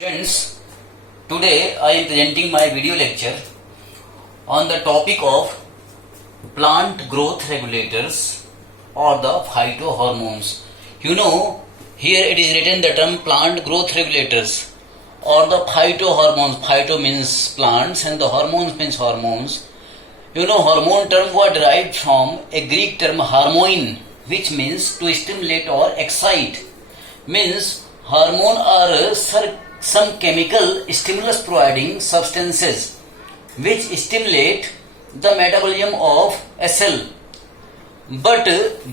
Friends, today I am presenting my video lecture on the topic of plant growth regulators or the phytohormones. You know, here it is written the term plant growth regulators or the phytohormones. Phyto means plants and the hormones means hormones. You know, hormone term was derived from a Greek term harmoin, which means to stimulate or excite. Means hormone are some chemical stimulus providing substances which stimulate the metabolism of a cell, but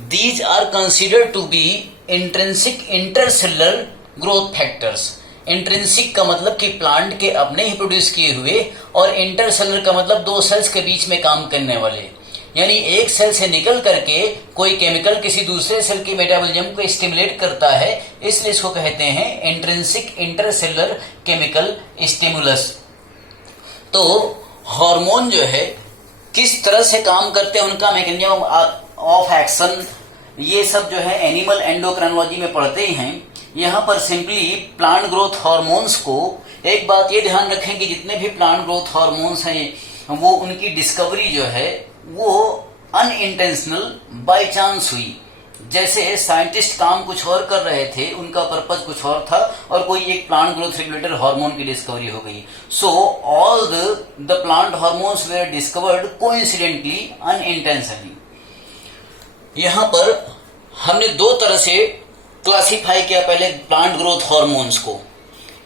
these are considered to be intrinsic intercellular growth factors. Intrinsic का मतलब कि plant के अपने ही produce किए हुए, और intercellular का मतलब दो सेल्स के बीच में काम करने वाले, यानी एक सेल से निकल करके कोई केमिकल किसी दूसरे सेल के मेटाबॉलिज्म को स्टिमुलेट करता है, इसलिए इसको कहते हैं इंट्रिंसिक इंटरसेलुलर केमिकल स्टिमुलस. तो हार्मोन जो है किस तरह से काम करते हैं, उनका मैकेनिज्म ऑफ एक्शन, ये सब जो है एनिमल एंडोक्राइनोलॉजी में पढ़ते ही हैं. यहाँ पर सिंपली प्लांट ग्रोथ हार्मोन्स को एक बात ये ध्यान रखें कि जितने भी प्लांट ग्रोथ हार्मोन्स हैं वो उनकी डिस्कवरी जो है वो अनइंटेंशनल बाय चांस हुई. जैसे साइंटिस्ट काम कुछ और कर रहे थे, उनका पर्पज कुछ और था, और कोई एक प्लांट ग्रोथ रेगुलेटर हार्मोन की डिस्कवरी हो गई. So all the plant hormones were discovered coincidentally unintentionally. यहाँ पर हमने दो तरह से क्लासिफाई किया पहले प्लांट ग्रोथ हार्मोन्स को.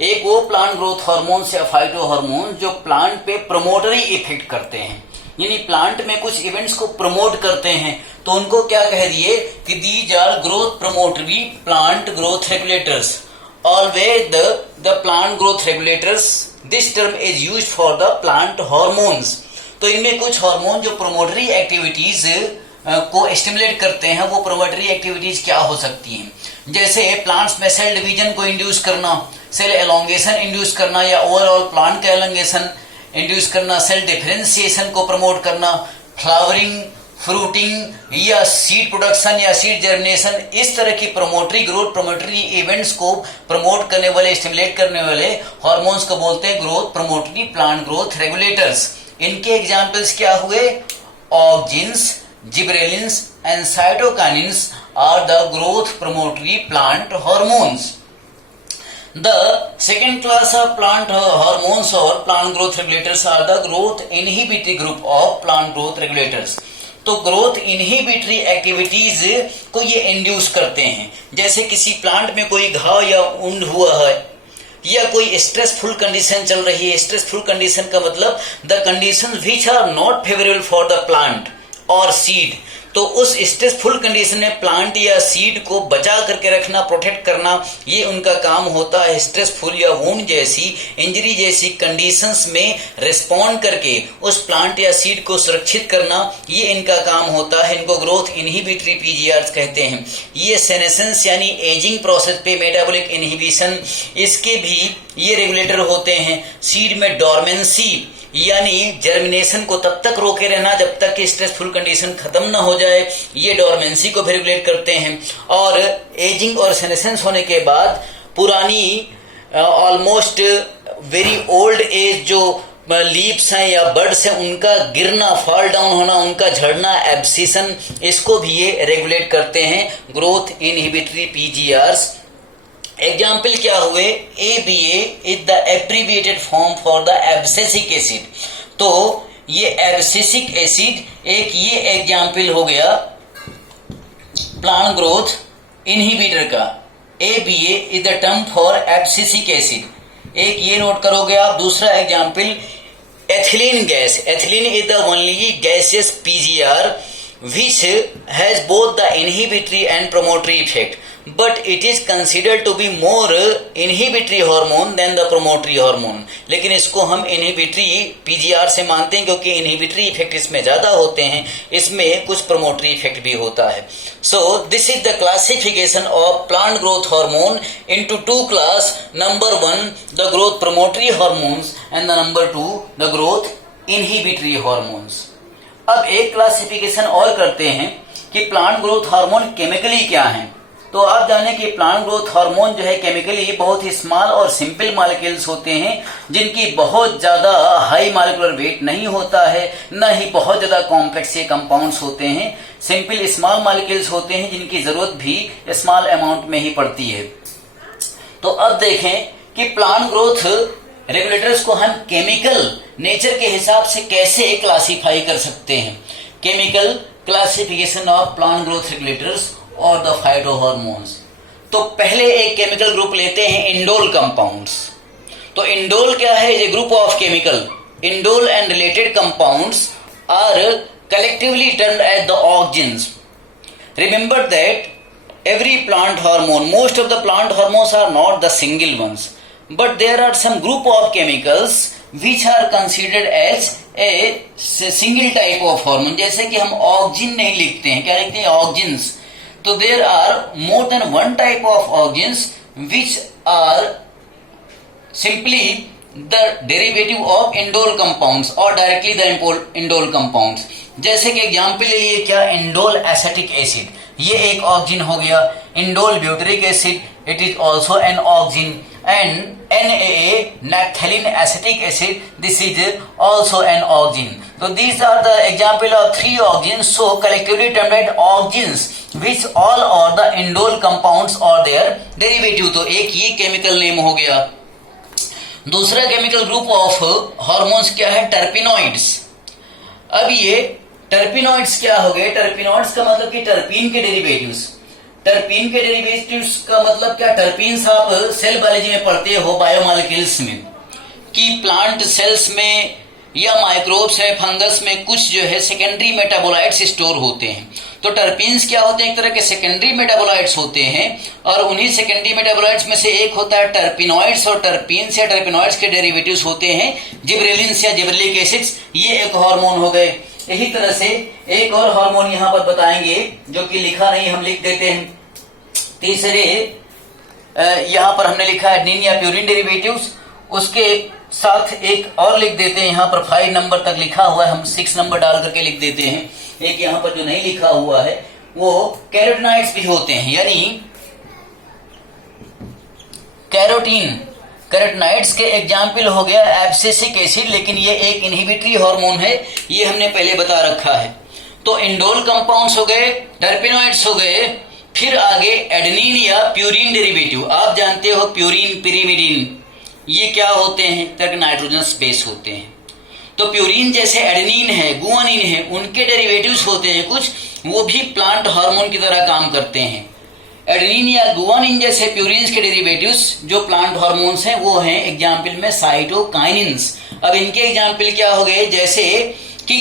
एक वो प्लांट ग्रोथ हार्मोन्स या फाइटो हार्मोन जो प्लांट पे प्रमोटरी इफेक्ट करते हैं, यानी प्लांट में कुछ इवेंट्स को प्रमोट करते हैं, तो उनको क्या कह दिए कि these are growth promotory plant growth regulators. Always the plant growth regulators, this term is used for the plant hormones. तो इनमें कुछ हार्मोन जो प्रमोटरी एक्टिविटीज को स्टिमुलेट करते हैं, वो प्रोमोटरी एक्टिविटीज क्या हो सकती हैं. जैसे प्लांट्स में सेल डिवीजन को इंड्यूस करना, सेल एलोंगेशन इंड्यूस करना, या ओवरऑल प्लांट का एलोंगेशन इंड्यूस करना, सेल डिफरेंशिएशन को प्रमोट करना, फ्लावरिंग, फ्रूटिंग या सीड प्रोडक्शन या सीड जर्मिनेशन, इस तरह की प्रमोटरी ग्रोथ प्रमोटरी इवेंट्स को प्रमोट करने वाले, स्टिमुलेट करने वाले हार्मोन्स को बोलते हैं growth promotory plant growth regulators. इनके एग्जाम्पल्स क्या हुए? ऑक्जिन्स, gibberellins and cytokinins are the growth promotory plant hormones. The second class of plant hormones or plant growth regulators are the growth inhibitory group of plant growth regulators. तो growth inhibitory activities को ये induce करते हैं. जैसे किसी plant में कोई घाव या वुंड हुआ है, या कोई स्ट्रेसफुल कंडीशन चल रही है. स्ट्रेसफुल कंडीशन का मतलब the condition which are not favourable for the plant और सीड. तो उस स्ट्रेसफुल कंडीशन में प्लांट या सीड को बचा करके रखना, प्रोटेक्ट करना, ये उनका काम होता है. स्ट्रेसफुल या वुंड जैसी, इंजरी जैसी कंडीशंस में रिस्पॉन्ड करके उस प्लांट या सीड को सुरक्षित करना, ये इनका काम होता है. इनको ग्रोथ इनहिबिटरी पीजीआर कहते हैं. ये सेनेसेंस यानी एजिंग प्रोसेस पे मेटाबॉलिक इनहिबिशन, इसके भी ये रेगुलेटर होते हैं. सीड में डोरमेंसी यानी जर्मिनेशन को तब तक रोके रहना जब तक कि स्ट्रेसफुल कंडीशन खत्म ना हो जाए, ये डोरमेंसी को भी रेगुलेट करते हैं. और एजिंग और सेनेसेंस होने के बाद पुरानी ऑलमोस्ट वेरी ओल्ड एज जो लीव्स हैं या बर्ड्स हैं, उनका गिरना, फॉल डाउन होना, उनका झड़ना, एब्सिशन, इसको भी ये रेगुलेट करते हैं ग्रोथ इनहिबिटरी पीजीआर्स. एग्जाम्पल क्या हुए? ABA is the abbreviated form for the abscisic acid. तो ये एब्सेसिक एसिड एक ये एग्जाम्पल हो गया प्लांट ग्रोथ इनहिबिटर का. ABA is the term for abscisic acid. एक ये नोट करोगे आप. दूसरा example ethylene gas. Ethylene is the only gaseous PGR which has both the inhibitory and promotory effect, but it is considered to be more inhibitory hormone than the promotory hormone. लेकिन इसको हम inhibitory PGR से मानते हैं क्योंकि inhibitory effect इसमें ज्यादा होते हैं, इसमें कुछ promotory effect भी होता है. So this is the classification of plant growth hormone into two class. Number 1 the growth promotory hormones and the number 2 the growth inhibitory hormones. अब एक क्लासिफिकेशन और करते हैं कि प्लांट ग्रोथ हार्मोन केमिकली क्या हैं. तो आप जाने कि प्लांट ग्रोथ हार्मोन जो है केमिकली बहुत ही स्मॉल और सिंपल मॉलिक्यूल्स होते हैं, जिनकी बहुत ज्यादा हाई मॉलिक्यूलर वेट नहीं होता है, न ही बहुत ज्यादा कॉम्प्लेक्स ये कंपाउंड्स होते हैं। सिंपल स्मॉल मॉलिक्यूल्स होते हैं जिनकी जरूरत भी स्मॉल अमाउंट में ही पड़ती है। तो अब देखें कि प्लांट ग्रोथ रेगुलेटर्स को हम केमिकल नेचर के हिसाब से कैसे क्लासिफाई कर सकते हैं। Chemical classification of plant growth regulators और द फाइटोहॉर्मोन्स। तो पहले एक केमिकल ग्रुप लेते हैं इंडोल कंपाउंड्स। तो इंडोल क्या है? ये group of chemical indole and related compounds are collectively termed as the auxins. Remember that every plant hormone, most of the plant hormones are not the single ones, but there are some group of chemicals which are considered as a single type of hormone. जैसे कि हम auxin नहीं लिखते हैं, क्या लिखते हैं? auxins. तो there are more than one type of auxins which are simply the derivative of indole compounds or directly the indole compounds. जैसे कि एग्जाम्पल ले लिए, क्या? इंडोल एसेटिक एसिड, ये एक ऑक्सिन हो गया। Indole butyric acid, it is also an auxin. And NaA naphthalene acetic acid, this is also an auxin. So these are the example of three auxins, so collectively termed as auxins, which all are the indole compounds or their derivative. तो एक ये chemical name हो गया। दूसरा chemical group of hormones क्या है? Terpenoids. अब ये टर्पिनॉइड्स क्या हो गए? टर्पिनॉइड्स का मतलब कि टर्पीन के डेरिवेटिव्स। टर्पीन के डेरिवेटिव्स का मतलब क्या? टर्पीन्स आप सेल बायोलॉजी में पढ़ते हो बायोमॉलिक्यूल्स में, कि प्लांट सेल्स में या माइक्रोब्स में, फंगस में कुछ जो है सेकेंडरी मेटाबोलाइट्स स्टोर होते हैं। तो टर्पीन्स क्या होते हैं? एक तरह के सेकेंडरी मेटाबोलाइट्स होते हैं, और उन्हीं सेकेंडरी मेटाबोलाइट्स में से एक होता है टर्पिनॉइड्स, और टर्पीन्स या टर्पिनॉइड्स के डेरिवेटिव्स होते हैं जिब्रेलिन्स या जिब्रेलिक एसिड्स। ये एक हार्मोन हो गए। इसी तरह से एक और हार्मोन यहां पर बताएंगे जो कि लिखा नहीं, हम लिख देते हैं। तीसरे यहां पर हमने लिखा है एडेनिन या प्यूरिन डेरिवेटिव्स, उसके साथ एक और लिख देते हैं। यहां पर 5 नंबर तक लिखा हुआ है, हम 6 नंबर डाल करके लिख देते हैं। एक यहां पर जो नहीं लिखा हुआ है वो कैरोटिनॉइड्स भी होते हैं, यानी कैरोटिनॉइड्स के एग्जाम्पल हो गया एब्सिसिक एसिड, लेकिन ये एक इनहिबिटरी हार्मोन है, ये हमने पहले बता रखा है। तो इंडोल कंपाउंड्स हो गए, टर्पिनॉइड्स हो गए, फिर आगे एडेनिन या प्यूरिन डेरिवेटिव। आप जानते हो प्यूरिन, पिरिमिडिन, ये क्या होते हैं? तक नाइट्रोजन बेस होते हैं। तो प्यूरिन जैसे एडेनिन है, गुआनिन है, उनके डेरिवेटिव्स होते हैं कुछ, वो भी प्लांट हार्मोन की तरह काम करते हैं। एडेनिन या गुआनिन जैसे प्यूरिन्स के डेरिवेटिव्स जो प्लांट हार्मोन्स हैं वो हैं एग्जाम्पल में साइटोकाइनिन्स। अब इनके एग्जाम्पल क्या हो गए? जैसे कि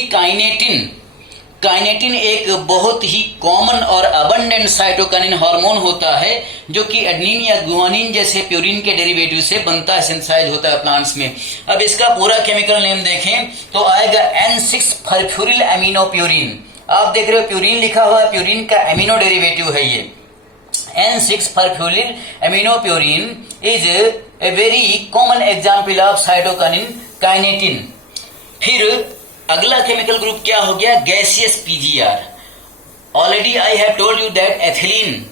काइनेटिन एक बहुत ही कॉमन और अबंडेंट साइटोकाइनिन हार्मोन होता है, जो कि एडेनिन या गुआनिन जैसे प्यूरिन के डेरिवेटिव से बनता है, सिंथेसाइज होता है प्लांट्स में। अब इसका पूरा केमिकल नेम देखें तो आएगा N6 फर्फ्यूरिल अमीनो प्यूरिन। आप देख रहे हो प्यूरिन लिखा हुआ है, प्यूरिन का अमीनो डेरिवेटिव है ये। N6 furfuryl amino purine is a very common example of cytokinin kinetin. फिर अगला केमिकल ग्रुप क्या हो गया? Gaseous PGR. Already I have told you that ethylene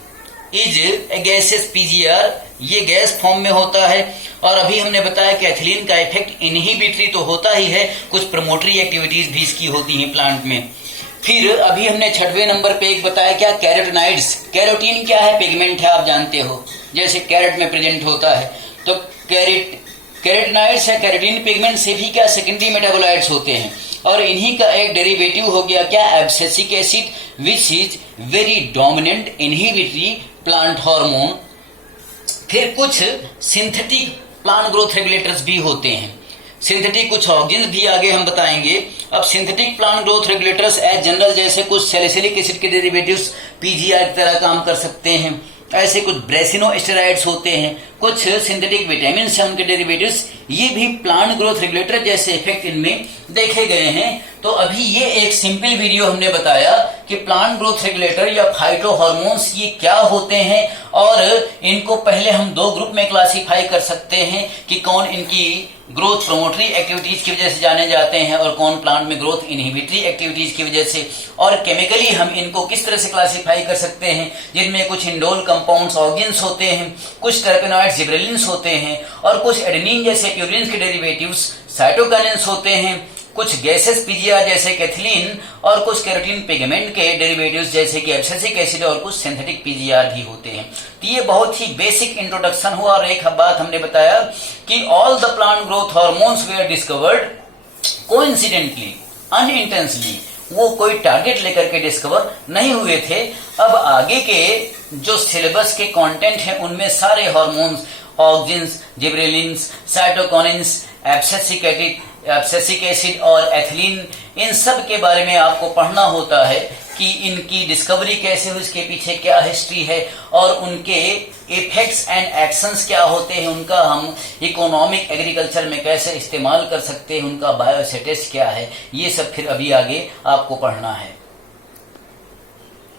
is a gaseous PGR, ये गैस फॉर्म में होता है। और अभी हमने बताया कि एथिलीन का इफेक्ट इनहिबिटरी तो होता ही है, कुछ प्रमोटरी एक्टिविटीज भी इसकी होती हैं प्लांट में। फिर अभी हमने 6वें नंबर पे एक बताया क्या? कैरोटिनॉइड्स। कैरोटीन क्या है? पिगमेंट है, आप जानते हो, जैसे कैरेट में प्रेजेंट होता है। तो कैरोटिनॉइड्स है, कैरोटीन पिगमेंट से भी क्या सेकेंडरी मेटाबोलाइट्स होते हैं, और इन्हीं का एक डेरिवेटिव हो गया क्या? Abscisic acid, which is very dominant inhibitory plant hormone. फिर कुछ सिंथेटिक प्लांट ग्रोथ रेगुलेटर्स भी होते हैं, सिंथेटिक कुछ ऑक्सिन्स भी आगे हम बताएंगे। अब synthetic plant growth regulators as general जैसे कुछ सैलिसिलिक एसिड के डेरिवेटिव्स पीजीआर की तरह काम कर सकते हैं। ऐसे कुछ ब्रेसिनोस्टेरॉइड्स होते हैं, कुछ सिंथेटिक विटामिन है उनके डेरिवेटिव्स, ये भी प्लांट ग्रोथ रेगुलेटर जैसे इफेक्ट इनमें देखे गए हैं। तो अभी ये एक सिंपल वीडियो हमने बताया कि प्लांट ग्रोथ रेगुलेटर या फाइटो हार्मोन्स ये क्या होते हैं, और इनको पहले हम दो ग्रुप में क्लासिफाई कर सकते हैं कि कौन इनकी ग्रोथ प्रोमोटरी एक्टिविटीज की वजह से जाने जाते हैं और कौन प्लांट में ग्रोथ इनहिबिटरी एक्टिविटीज की वजह से, और केमिकली हम इनको किस तरह से क्लासिफाई कर सकते हैं, जिनमें कुछ इंडोल कंपाउंड्स ऑर्गेन्स होते हैं, कुछ टर्पेनॉइड्स जिब्रेलिन्स होते हैं, और कुछ एडेनिन जैसे प्यूरिन्स के डेरिवेटिव्स साइटोकाइनेंस होते हैं, कुछ गैसेस पीजीआर जैसे कैथिलीन, और कुछ कैरोटीन पिगमेंट के डेरिवेटिव्स जैसे कि एब्सिसिक एसिड, और कुछ सिंथेटिक पीजीआर भी होते हैं। तो ये बहुत ही बेसिक इंट्रोडक्शन हुआ, और एक बात हमने बताया कि all the plant growth hormones were discovered coincidentally, unintentionally, वो कोई टारगेट लेकर के डिस्कवर नहीं हुए थे। अब आगे के जो सिलेबस के कंटेंट हैं उनमें सारे hormones, auxins, gibberellins, cytokinins, abscisic acid और एथिलीन, इन सब के बारे में आपको पढ़ना होता है कि इनकी डिस्कवरी कैसे हुई, इसके पीछे क्या हिस्ट्री है, और उनके इफेक्ट्स एंड एक्शंस क्या होते हैं, उनका हम इकोनॉमिक एग्रीकल्चर में कैसे इस्तेमाल कर सकते हैं, उनका बायोस्टेटस क्या है, ये सब फिर अभी आगे आपको पढ़ना है।